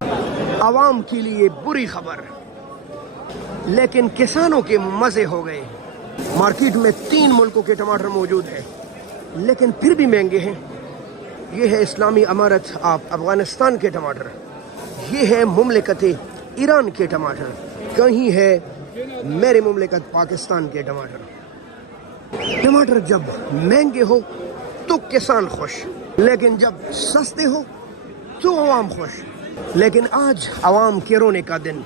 عوام کے لیے بری خبر، لیکن کسانوں کے مزے ہو گئے۔ مارکیٹ میں 3 ملکوں کے ٹماٹر موجود ہیں، لیکن پھر بھی مہنگے ہیں۔ یہ ہے اسلامی امارت افغانستان کے ٹماٹر، یہ ہے مملکت ایران کے ٹماٹر، کہیں ہے میرے مملکت پاکستان کے ٹماٹر۔ ٹماٹر جب مہنگے ہو تو کسان خوش، لیکن جب سستے ہو تو عوام خوش۔ لیکن آج عوام کے رونے کا دن۔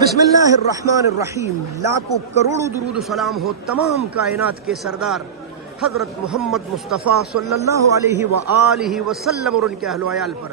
بسم اللہ الرحمن الرحیم، لاکھوں کروڑوں درود و سلام ہو تمام کائنات کے سردار حضرت محمد مصطفیٰ صلی اللہ علیہ وآلہ وسلم اور ان کے اہل و عیال پر،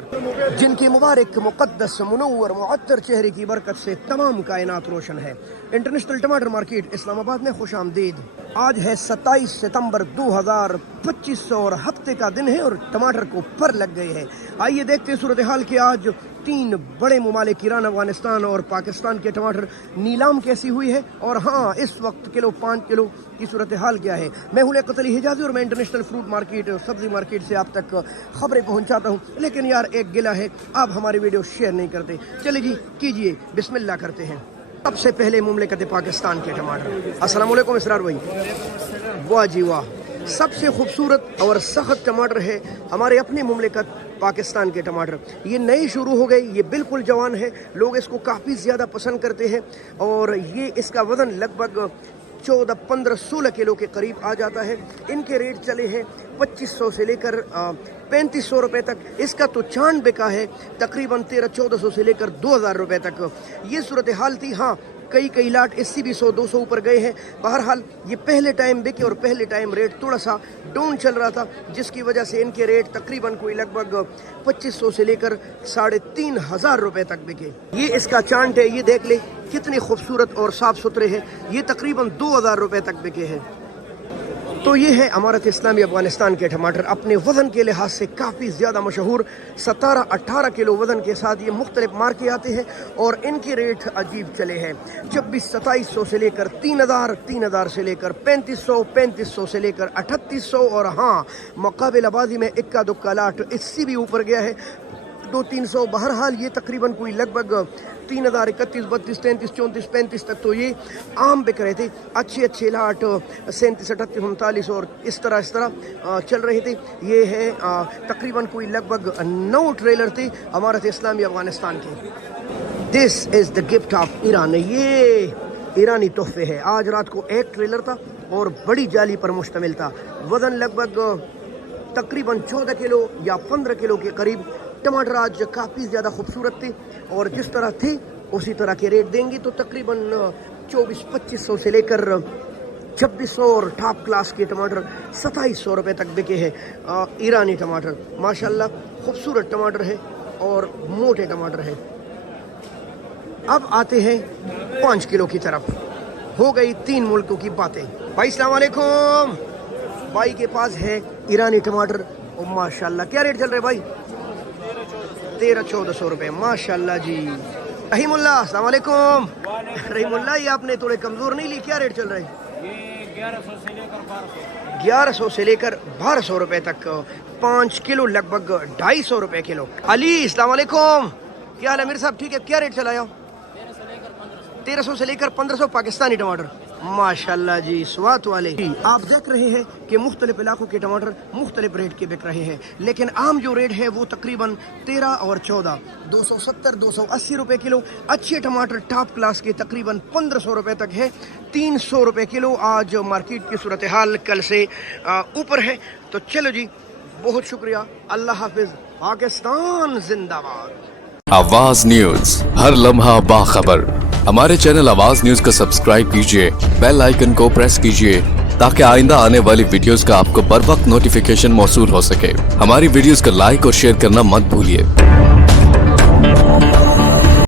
جن کی مبارک مقدس منور معطر چہرے کی برکت سے تمام کائنات روشن ہے۔ انٹرنیشنل ٹماٹر مارکیٹ اسلام آباد میں خوش آمدید۔ آج ہے 27 ستمبر 2025 اور ہفتے کا دن ہے اور ٹماٹر کو پر لگ گئے ہیں۔ آئیے دیکھتے ہیں صورتحال کہ آج 3 بڑے ممالک ایران، افغانستان اور پاکستان کے ٹماٹر نیلام کیسی ہوئی ہے، اور ہاں اس وقت 5 کلو کی صورتحال کیا ہے۔ میں ہوں قتلی حجازی اور میں انٹرنیشنل فروٹ مارکیٹ اور سبزی مارکیٹ سے آپ تک خبریں پہنچاتا ہوں، لیکن یار ایک گلہ ہے، آپ ہماری ویڈیو شیئر نہیں کرتے۔ چلے جی کیجئے، بسم اللہ کرتے ہیں۔ سب سے پہلے مملکت پاکستان کے ٹماٹر۔ السلام علیکم اسرار بھائی۔ واہ جی واہ، سب سے خوبصورت اور سخت ٹماٹر ہے ہمارے اپنے مملکت پاکستان کے ٹماٹر۔ یہ نئی شروع ہو گئی، یہ بالکل جوان ہے، لوگ اس کو کافی زیادہ پسند کرتے ہیں، اور یہ اس کا وزن لگ بھگ 14 15 16 کلو کے قریب آ جاتا ہے۔ ان کے ریٹ چلے ہیں 2500 سے لے کر 3500 روپے تک۔ اس کا تو چاند بکا ہے تقریباً 1300-1400 سے لے کر 2000 روپے تک۔ یہ صورتحال تھی۔ ہاں کئی لاٹ اس سے بھی 100-200 اوپر گئے ہیں۔ بہرحال یہ پہلے ٹائم بکے اور پہلے ٹائم ریٹ تھوڑا سا ڈاؤن چل رہا تھا، جس کی وجہ سے ان کے ریٹ تقریباً کوئی لگ بھگ 2500 سے لے کر 3500 روپے تک بکے۔ یہ اس کا چانٹ ہے، یہ دیکھ لے کتنے خوبصورت اور صاف ستھرے ہیں۔ یہ تقریباً 2000 روپے تک بکے ہیں۔ تو یہ ہے امارت اسلامی افغانستان کے ٹماٹر، اپنے وزن کے لحاظ سے کافی زیادہ مشہور۔ 17-18 کلو وزن کے ساتھ یہ مختلف مارکے آتے ہیں اور ان کے ریٹ عجیب چلے ہیں۔ 2600-2700 سے لے کر 3000، 3000 سے لے کر 3500، 3500 سے لے کر 3800، اور ہاں مقابلہ بازی میں اکا دکا لاٹ اس سے بھی اوپر گیا ہے 200-300۔ بہرحال یہ تقریباً کوئی لگ بھگ 3000، 31، 32، 33، 34، 35 تک تو یہ عام بک رہے تھے۔ اچھے لاٹ 37، 38، 39 اور اس طرح چل رہے تھے۔ یہ ہے تقریباً کوئی لگ بھگ 9 ٹریلر تھے امارت اسلامی افغانستان کے۔ دس از دا گفٹ آف ایران، یہ ایرانی تحفے ہے۔ آج رات کو 1 ٹریلر تھا اور بڑی جالی پر مشتمل تھا۔ وزن لگ بھگ تقریباً 14 کلو یا 15 کلو کے قریب۔ ٹماٹر آج کافی زیادہ خوبصورت تھے، اور جس طرح تھے اسی طرح کے ریٹ دیں گے تو تقریباً 2400-2500 سے لے کر 2600، اور ٹاپ کلاس کے ٹماٹر 2700 روپے تک بکے ہیں۔ ایرانی ٹماٹر ماشاءاللہ خوبصورت ٹماٹر ہے اور موٹے ٹماٹر ہے۔ اب آتے ہیں 5 کلو کی طرف۔ ہو گئی 3 ملکوں کی باتیں۔ بھائی السلام علیکم۔ بھائی کے پاس ہے ایرانی ٹماٹر، اور ماشاءاللہ کیا ریٹ چل رہے بھائی؟ 1300-1400 روپے ماشاءاللہ جی۔ رحیم اللہ السلام علیکم۔ رحیم اللہ، یہ آپ نے تھوڑے کمزور نہیں لی، کیا ریٹ چل رہے ہیں؟ یہ 1100 سے لے کر 1200۔ 1100 سے لے کر 1200 روپے تک۔ 5 کلو لگ بھگ 250 روپے کلو۔ علی السلام علیکم، کیا حال ہے میرے صاحب؟ ٹھیک ہے، کیا ریٹ چلایا؟ 1300 سے لے کر 1500 پاکستانی ٹماٹر ماشاءاللہ جی، سوات والے جی۔ آپ دیکھ رہے ہیں کہ مختلف علاقوں کے ٹماٹر مختلف ریٹ کے بک رہے ہیں، لیکن عام جو ریٹ ہے وہ تقریباً 13 اور 14، 270-280 روپے کلو۔ اچھے ٹماٹر ٹاپ کلاس کے تقریباً 1500 روپے تک ہے، 300 روپے کلو۔ آج مارکیٹ کی صورتحال کل سے اوپر ہے۔ تو چلو جی، بہت شکریہ، اللہ حافظ، پاکستان زندہ باد۔ آواز نیوز، ہر لمحہ باخبر۔ ہمارے چینل آواز نیوز کا سبسکرائب کیجئے، بیل آئیکن کو پریس کیجئے تاکہ آئندہ آنے والی ویڈیوز کا آپ کو بر وقت نوٹیفیکیشن موصول ہو سکے۔ ہماری ویڈیوز کا لائک اور شیئر کرنا مت بھولیے۔